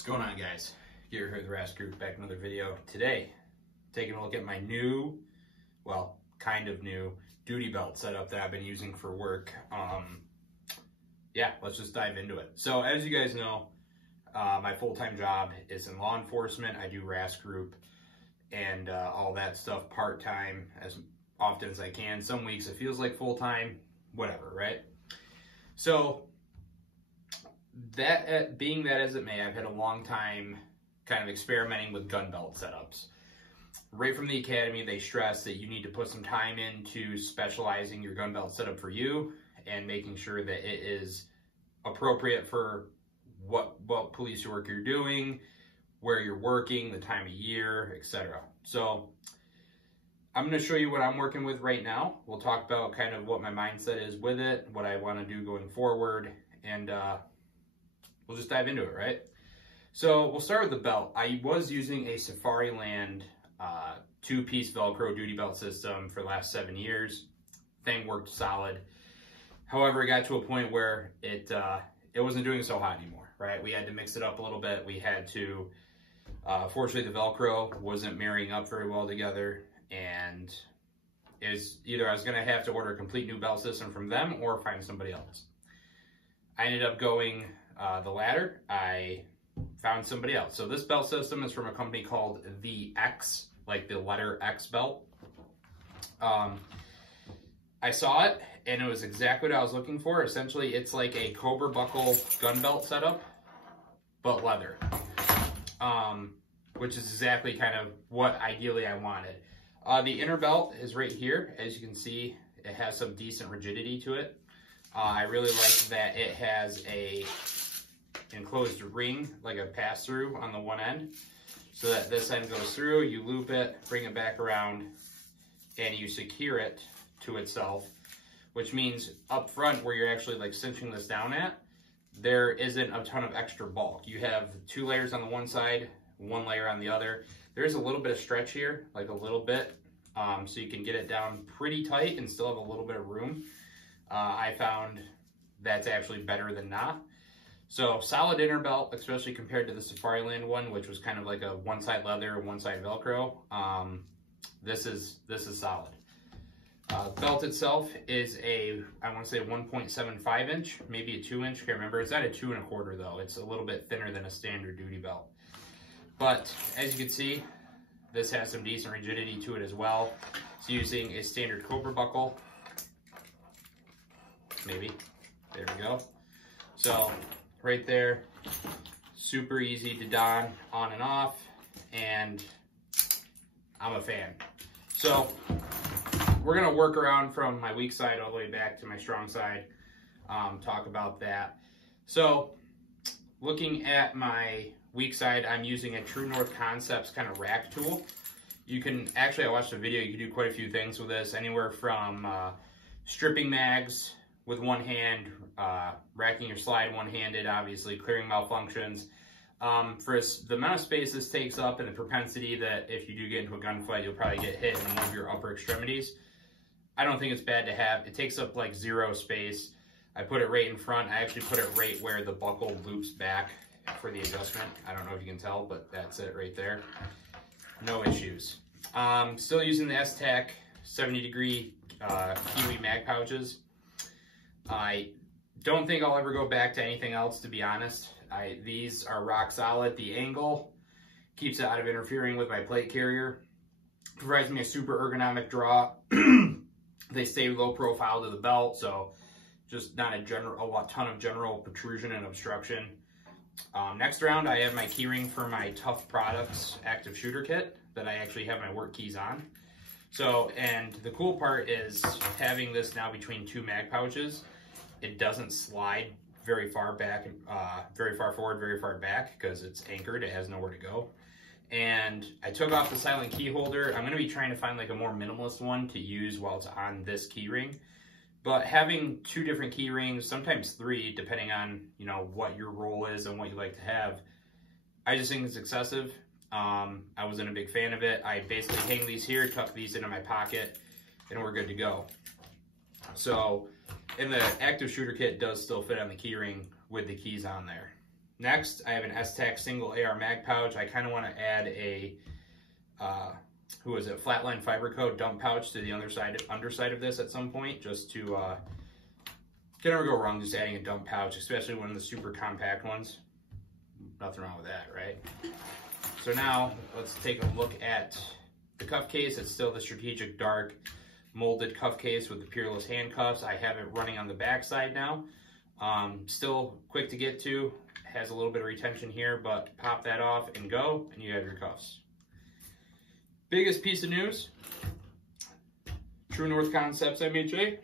What's going on, guys? Here with the Rast Group, back in another video. Today, taking a look at my new, well, kind of new duty belt setup that I've been using for work. Yeah, let's just dive into it. So as you guys know, my full-time job is in law enforcement. I do Rast Group and all that stuff part-time as often as I can. Some weeks it feels like full-time, whatever, right? So that being that as it may, I've had a long time kind of experimenting with gun belt setups. Right from the academy, they stress that you need to put some time into specializing your gun belt setup for you and making sure that it is appropriate for what police work you're doing, where you're working, the time of year, etc. So I'm going to show you what I'm working with right now. We'll talk about kind of what my mindset is with it, what I want to do going forward, and we'll just dive into it, right? So we'll start with the belt. I was using a Safariland two-piece Velcro duty belt system for the last 7 years. Thing worked solid. However, it got to a point where it wasn't doing so hot anymore, right? We had to mix it up a little bit. We had to, fortunately the Velcro wasn't marrying up very well together, and it was either I was gonna have to order a complete new belt system from them or find somebody else. I ended up going the latter. I found somebody else. So this belt system is from a company called The X, like the letter X belt. I saw it and it was exactly what I was looking for. Essentially, it's like a Cobra buckle gun belt setup, but leather, which is exactly kind of what ideally I wanted. The inner belt is right here. As you can see, it has some decent rigidity to it. I really like that it has a enclosed ring, like a pass-through on the one end, so that this end goes through, you loop it, bring it back around, and you secure it to itself, which means up front where you're actually like cinching this down at, there isn't a ton of extra bulk. You have 2 layers on the one side, 1 layer on the other. There's a little bit of stretch here, like a little bit, so you can get it down pretty tight and still have a little bit of room. I found that's actually better than not. So solid inner belt, especially compared to the Safariland one, which was kind of like a one side leather, one side Velcro. This is solid. Belt itself is I want to say 1.75 inch, maybe a 2 inch. Can't remember. It's at a 2 1/4 though. It's a little bit thinner than a standard duty belt. But as you can see, this has some decent rigidity to it as well. It's using a standard Cobra buckle. Maybe. There we go. So right there, super easy to don on and off, and I'm a fan. So we're gonna work around from my weak side all the way back to my strong side, talk about that. So looking at my weak side, I'm using a True North Concepts kind of rack tool. You can, actually I watched a video, you can do quite a fefew things with this, anywhere from stripping mags with one hand, racking your slide one-handed, obviously, clearing malfunctions. For the amount of space this takes up and the propensity that if you do get into a gunfight, you'll probably get hit in one of your upper extremities, I don't think it's bad to have. It takes up like 0 space. I put it right in front. I actually put it right where the buckle loops back for the adjustment. I don't know if you can tell, but that's it right there. No issues. Still using the S-Tac 70-degree Kiwi mag pouches. I don't think I'll ever go back to anything else, to be honest. These are rock solid. The angle keeps it out of interfering with my plate carrier. Provides me a super ergonomic draw. They stay low profile to the belt, so just not a ton of general protrusion and obstruction. Next round, I have my keyring for my Tough Products active shooter kit that I actually have my work keys on. So, and the cool part is having this now between 2 mag pouches. It doesn't slide very far back, very far forward, very far back, because it's anchored. It has nowhere to go. And I took off the silent key holder. I'm going to be trying to find like a more minimalist one to use while it's on this key ring. But having 2 different key rings, sometimes 3, depending on, you know, what your role is and what you like to have, I just think it's excessive. I wasn't a big fan of it. I basically hang these here, tuck these into my pocket, and we're good to go. So, and the active shooter kit does still fit on the keyring with the keys on there. Next, I have an S-Tac single AR mag pouch. I kind of want to add a, flatline fiber coat dump pouch to the underside of this at some point, just to, can never go wrong just adding a dump pouch, especially one of the super compact ones. Nothing wrong with that, right? So now, let's take a look at the cuff case. It's still the Strategic Dark molded cuff case with the Peerless handcuffs. I have it running on the back side now. Still quick to get to, has a little bit of retention here, but pop that off and go, and you have your cuffs. Biggest piece of news, True North Concepts MHA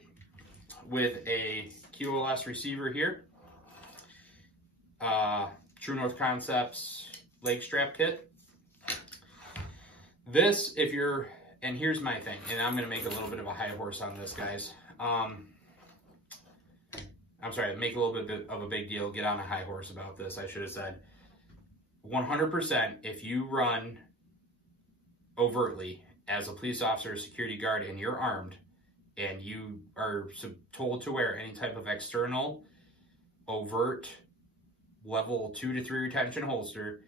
with a QLS receiver here. True North Concepts leg strap kit. This, if you're, and here's my thing, and I'm gonna make a little bit of a high horse on this, guys. I'm sorry, make a little bit of a big deal, get on a high horse about this, I should have said. 100%, if you run overtly as a police officer or security guard and you're armed and you are told to wear any type of external, overt, level 2 to 3 retention holster,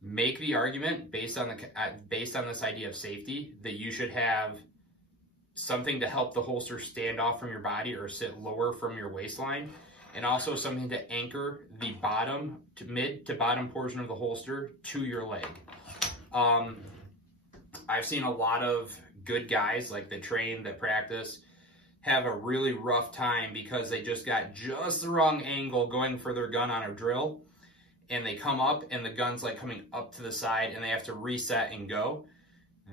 make the argument based on this idea of safety that you should have something to help the holster stand off from your body or sit lower from your waistline, and also something to anchor the bottom to mid to bottom portion of the holster to your leg. I've seen a lot of good guys, like that train, that practice, have a really rough time because they just got just the wrong angle going for their gun on a drill, and they come up and the gun's like coming up to the side and they have to reset and go.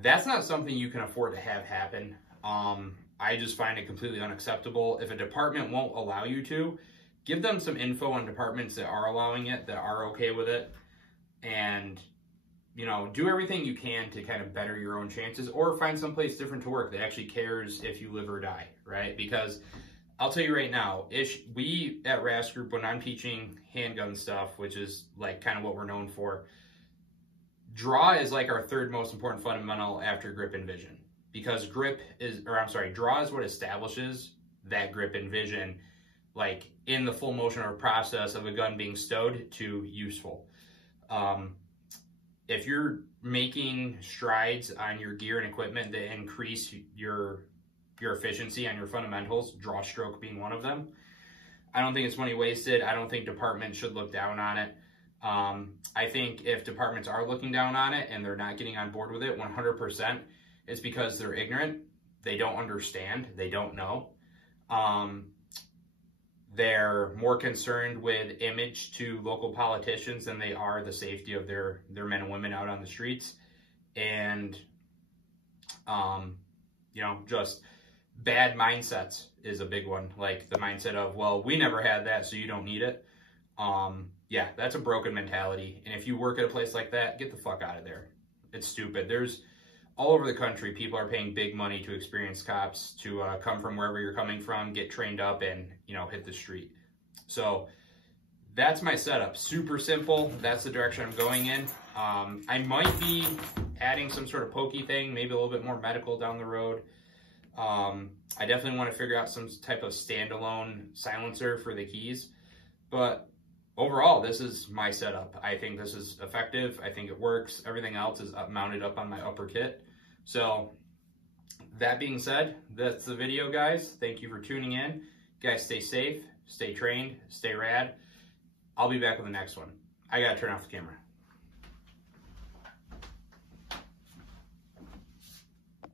That's not something you can afford to have happen. I just find it completely unacceptable. If a department won't allow you to, give them some info on departments that are allowing it, that are okay with it, and, you know, do everything you can to kind of better your own chances, or find someplace different to work that actually cares if you live or die, right? Because I'll tell you right now, we at RAS Group, when I'm teaching handgun stuff, which is like kind of what we're known for, draw is like our third most important fundamental after grip and vision. Because draw is what establishes that grip and vision, like in the full motion or process of a gun being stowed to useful. If you're making strides on your gear and equipment that increase your efficiency on your fundamentals, draw stroke being one of them, I don't think it's money wasted. I don't think departments should look down on it. I think if departments are looking down on it and they're not getting on board with it 100%, it's because they're ignorant, they don't understand, they don't know. They're more concerned with image to local politicians than they are the safety of their men and women out on the streets. And, you know, just bad mindsets is a big one. Like the mindset of, well, we never had that, so you don't need it. Yeah, that's a broken mentality. And if you work at a place like that, get the fuck out of there. It's stupid. There's all over the country, people are paying big money to experienced cops to come from wherever you're coming from, get trained up, and, you know, hit the street. So that's my setup. Super simple. That's the direction I'm going in. I might be adding some sort of pokey thing, maybe a little bit more medical down the road. I definitely want to figure out some type of standalone silencer for the keys. But overall, this is my setup. I think this is effective. I think it works. Everything else is mounted up on my upper kit. So that being said, that's the video, guys. Thank you for tuning in. Guys, stay safe, stay trained, stay rad. I'll be back with the next one. I gotta turn off the camera.